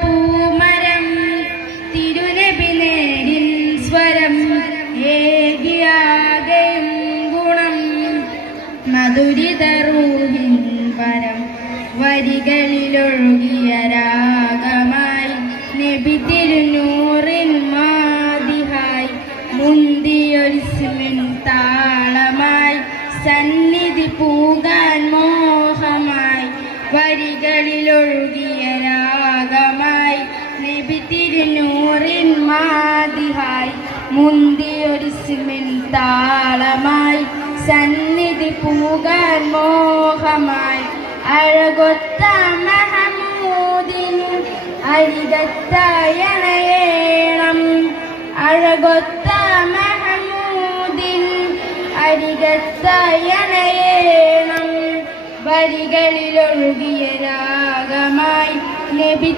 പൂമരം തിരുനബി നേരിൻ സ്വരം ഏകിയാകെയും ഗുണം മധുരിത റൂഹിൻ വരം വരികളിലൊഴുകിയ രാഗമായി നബി തിരുനൂറിൻ മാതിഹായി മുന്തിയൊരിസ്മിൻ താളമായി സന്നിധി പൂകാൻ മോഹമായി വരികളിലൊഴുകിയ രാഗമായി നബി തിരുനൂറിൻ മാതിഹായി മുന്തിയൊരിസ്മിൻ താളമായി സന്നിധി പൂകാൻ മോഹമായി അഴകൊത്ത മഹമൂദിൻ അരികത്തയണയേണം അഴകൊത്ത മഹമൂദിൻ അരികത്തയണയേണം വരികളിലൊഴുകിയ രാഗമായി നബി